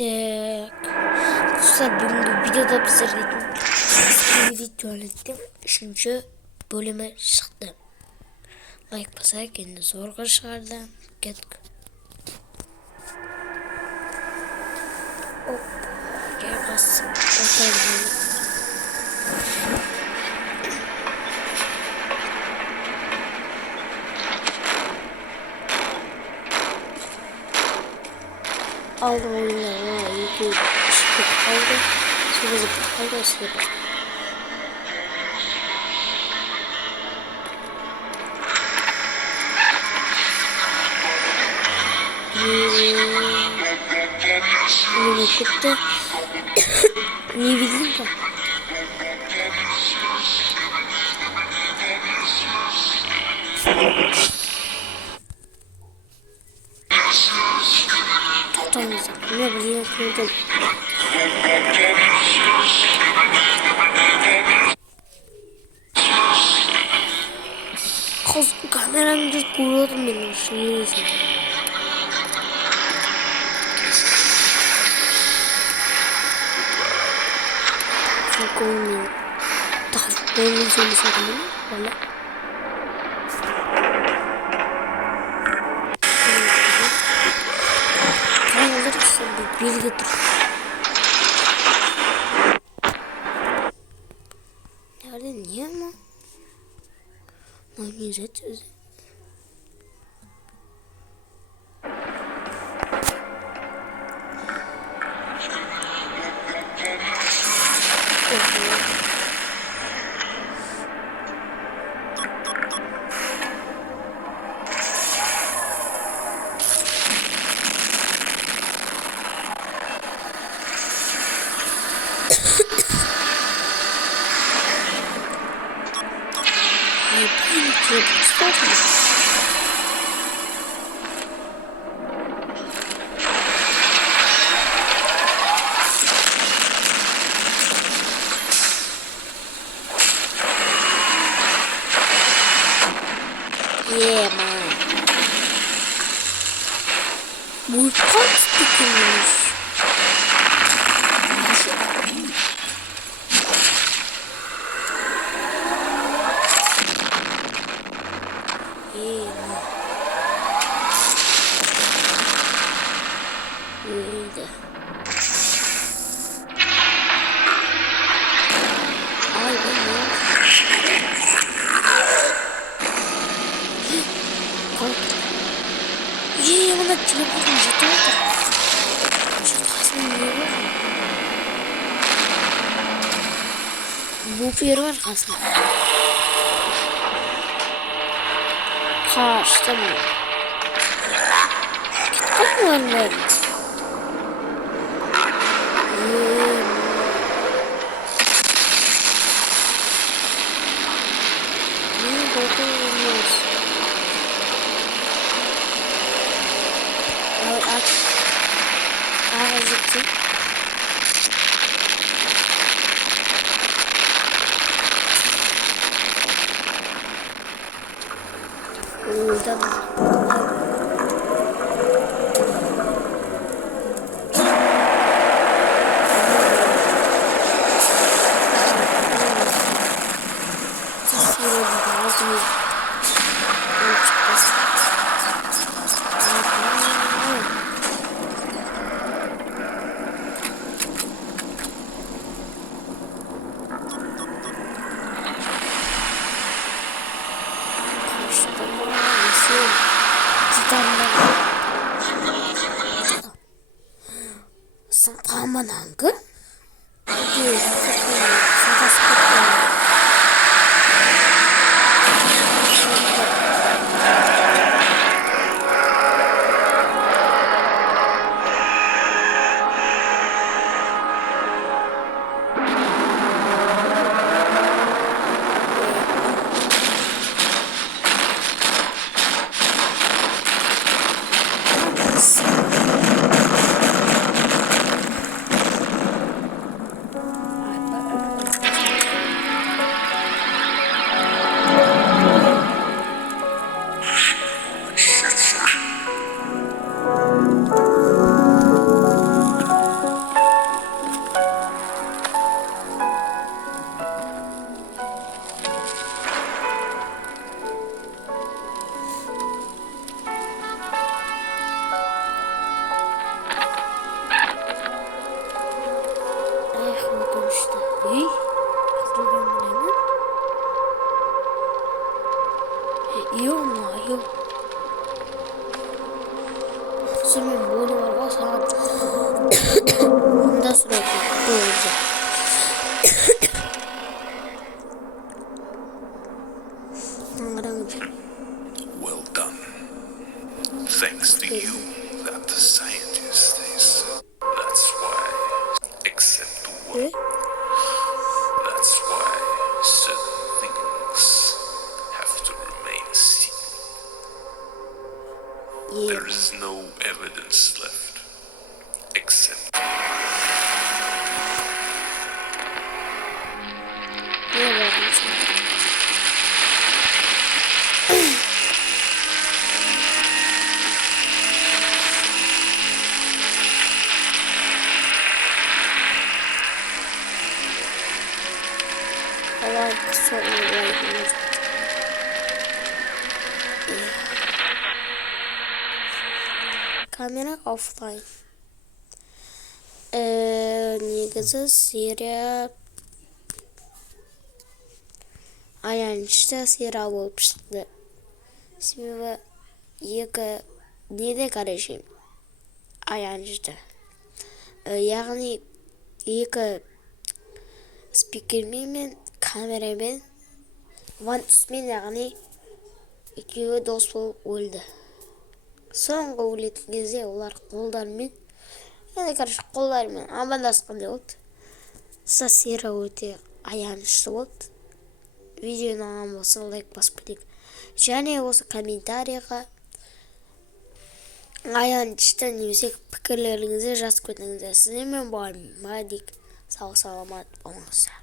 geçtik. Dostlar bugün videoda bize eski video yönettim. 3. bölüme çıktım. Like basarak kendini zor karşılardım. Gittik. Hop. Gel bas. Aldım oyunları, YouTube aldı. Sonra zıplık aldı. Ne çıktı? Ne bileyim ben. Tutamazsam ne bileyim kurdum. Kameramı da kuruyordum benim şimdi. Çok olmuyor. Daha olmayacağını sanırım. Böyle. Ben alırım şimdi. Bir götür. Nerede? Niye ama? Oynayacağız. Yeah man. Bu kaç dikilmiş? İyiydi. Ay ben ne? İyi bana telefonum ciddi oldu. Bu bir var aslında. Kaçtı mı? Gittik mi onlar? Azıcık. Tamam. Aman hangi? ей әзілген ё-моё сонымен бойлы бар ғой саған онда сұрайды кто өзі қараңызшы Well done. Thanks to you, that the scientist is. That's why. Except what? That's why certain things have to remain secret. There is no evidence left. Except. не болмаса лайк соны лайк камера офлайн негізі серия аянышты сериал болып шықты себебі екі неде короче аянышты яғни екі спикермен мен камерамен вантусмен яғни екеуі дос болып өлді соңғы өлетін кезде олар қолдарымен яғни короче қолдарымен амандасқандай болды сол серия өте аянышты болды видеоны ұнаған болса лайк басып кетейік және осы комментарийға аянышты немесе пікірлеріңізді жазып кетіңіздер сіздермен болайын дейік сау саламат болыңыздар